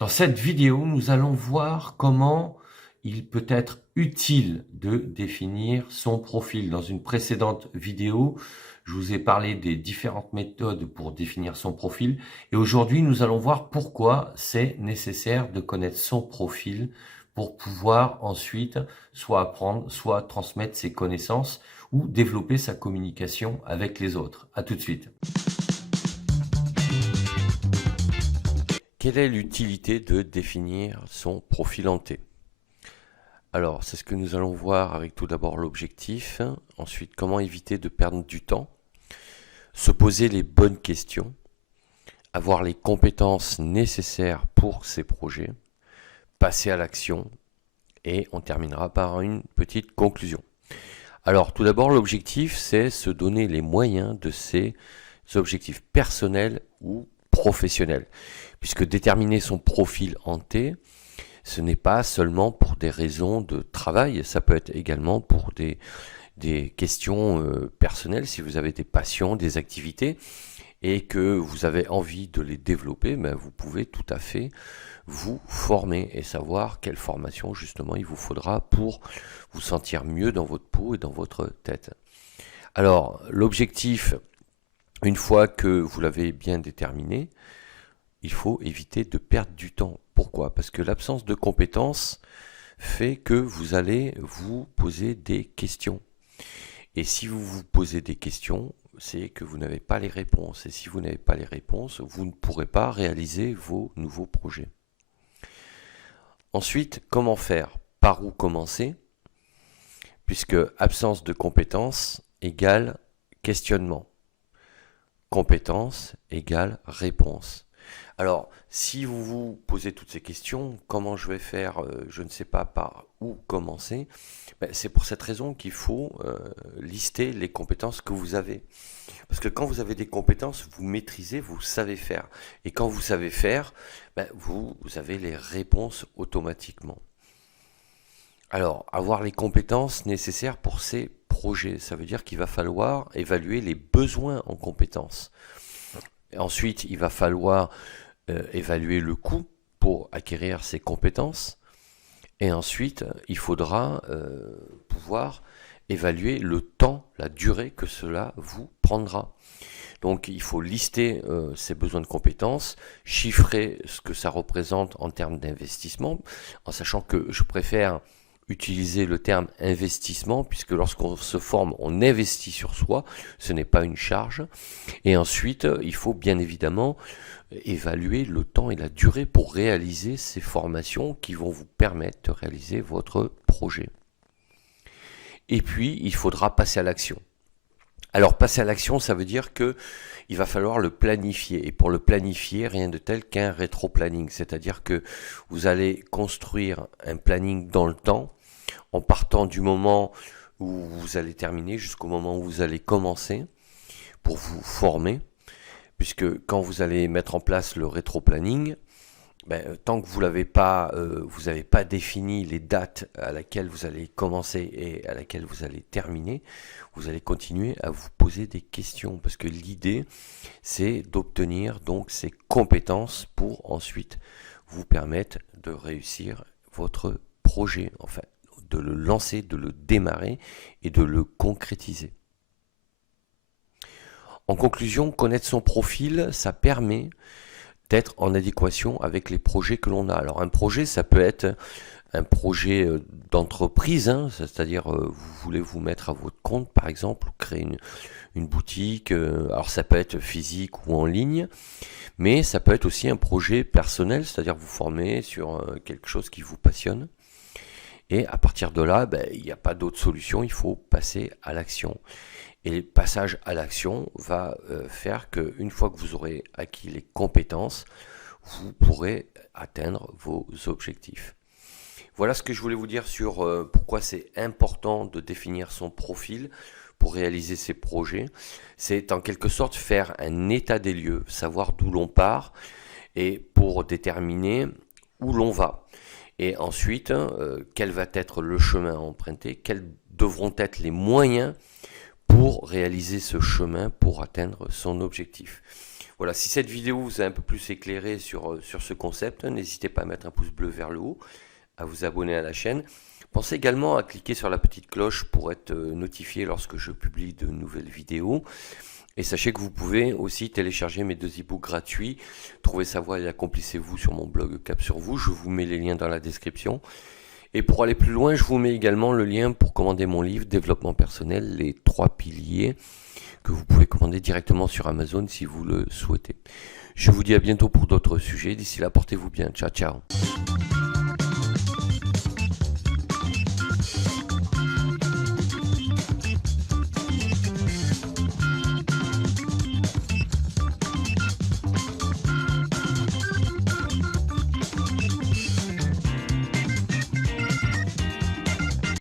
Dans cette vidéo, nous allons voir comment il peut être utile de définir son profil. Dans une précédente vidéo, je vous ai parlé des différentes méthodes pour définir son profil et aujourd'hui, nous allons voir pourquoi c'est nécessaire de connaître son profil pour pouvoir ensuite soit apprendre, soit transmettre ses connaissances ou développer sa communication avec les autres. À tout de suite. Quelle est l'utilité de définir son profil en T? Alors, c'est ce que nous allons voir avec tout d'abord l'objectif, ensuite comment éviter de perdre du temps, se poser les bonnes questions, avoir les compétences nécessaires pour ces projets, passer à l'action et on terminera par une petite conclusion. Alors, tout d'abord, l'objectif, c'est se donner les moyens de ces objectifs personnels ou professionnels, puisque déterminer son profil en T, ce n'est pas seulement pour des raisons de travail, ça peut être également pour des questions personnelles, si vous avez des passions, des activités, et que vous avez envie de les développer, ben vous pouvez tout à fait vous former et savoir quelle formation justement il vous faudra pour vous sentir mieux dans votre peau et dans votre tête. Alors, l'objectif, une fois que vous l'avez bien déterminé, il faut éviter de perdre du temps. Pourquoi? Parce que l'absence de compétences fait que vous allez vous poser des questions. Et si vous vous posez des questions, c'est que vous n'avez pas les réponses. Et si vous n'avez pas les réponses, vous ne pourrez pas réaliser vos nouveaux projets. Ensuite, comment faire? Par où commencer? Puisque absence de compétences égale questionnement. Compétence égale réponse. Alors, si vous vous posez toutes ces questions, comment je vais faire, je ne sais pas par où commencer, c'est pour cette raison qu'il faut lister les compétences que vous avez. Parce que quand vous avez des compétences, vous maîtrisez, vous savez faire. Et quand vous savez faire, vous avez les réponses automatiquement. Alors, avoir les compétences nécessaires pour ces projets, ça veut dire qu'il va falloir évaluer les besoins en compétences. Et ensuite, il va falloir évaluer le coût pour acquérir ces compétences. Et ensuite, il faudra pouvoir évaluer le temps, la durée que cela vous prendra. Donc il faut lister ces besoins de compétences, chiffrer ce que ça représente en termes d'investissement, en sachant que je préfère utiliser le terme investissement, puisque lorsqu'on se forme, on investit sur soi, ce n'est pas une charge. Et ensuite, il faut bien évidemment évaluer le temps et la durée pour réaliser ces formations qui vont vous permettre de réaliser votre projet. Et puis, il faudra passer à l'action. Alors, passer à l'action, ça veut dire que il va falloir le planifier. Et pour le planifier, rien de tel qu'un rétro-planning. C'est-à-dire que vous allez construire un planning dans le temps, en partant du moment où vous allez terminer jusqu'au moment où vous allez commencer pour vous former. Puisque quand vous allez mettre en place le rétro-planning, tant que vous n'avez pas défini les dates à laquelle vous allez commencer et à laquelle vous allez terminer, vous allez continuer à vous poser des questions. Parce que l'idée, c'est d'obtenir donc ces compétences pour ensuite vous permettre de réussir votre projet, enfin, de le lancer, de le démarrer et de le concrétiser. En conclusion, connaître son profil, ça permet d'être en adéquation avec les projets que l'on a. Alors un projet, ça peut être un projet d'entreprise, c'est-à-dire vous voulez vous mettre à votre compte par exemple, ou créer une boutique, alors ça peut être physique ou en ligne, mais ça peut être aussi un projet personnel, c'est-à-dire vous former sur quelque chose qui vous passionne. Et à partir de là, il n'y a pas d'autre solution, il faut passer à l'action. Et le passage à l'action va faire qu'une fois que vous aurez acquis les compétences, vous pourrez atteindre vos objectifs. Voilà ce que je voulais vous dire sur pourquoi c'est important de définir son profil pour réaliser ses projets. C'est en quelque sorte faire un état des lieux, savoir d'où l'on part et pour déterminer où l'on va. Et ensuite, quel va être le chemin à emprunter, quels devront être les moyens pour réaliser ce chemin pour atteindre son objectif. Voilà, si cette vidéo vous a un peu plus éclairé sur ce concept, n'hésitez pas à mettre un pouce bleu vers le haut, à vous abonner à la chaîne. Pensez également à cliquer sur la petite cloche pour être notifié lorsque je publie de nouvelles vidéos. Et sachez que vous pouvez aussi télécharger mes 2 e-books gratuits. Trouvez sa voie et accomplissez-vous sur mon blog Cap sur vous. Je vous mets les liens dans la description. Et pour aller plus loin, je vous mets également le lien pour commander mon livre Développement personnel, les 3 piliers, que vous pouvez commander directement sur Amazon si vous le souhaitez. Je vous dis à bientôt pour d'autres sujets. D'ici là, portez-vous bien. Ciao, ciao.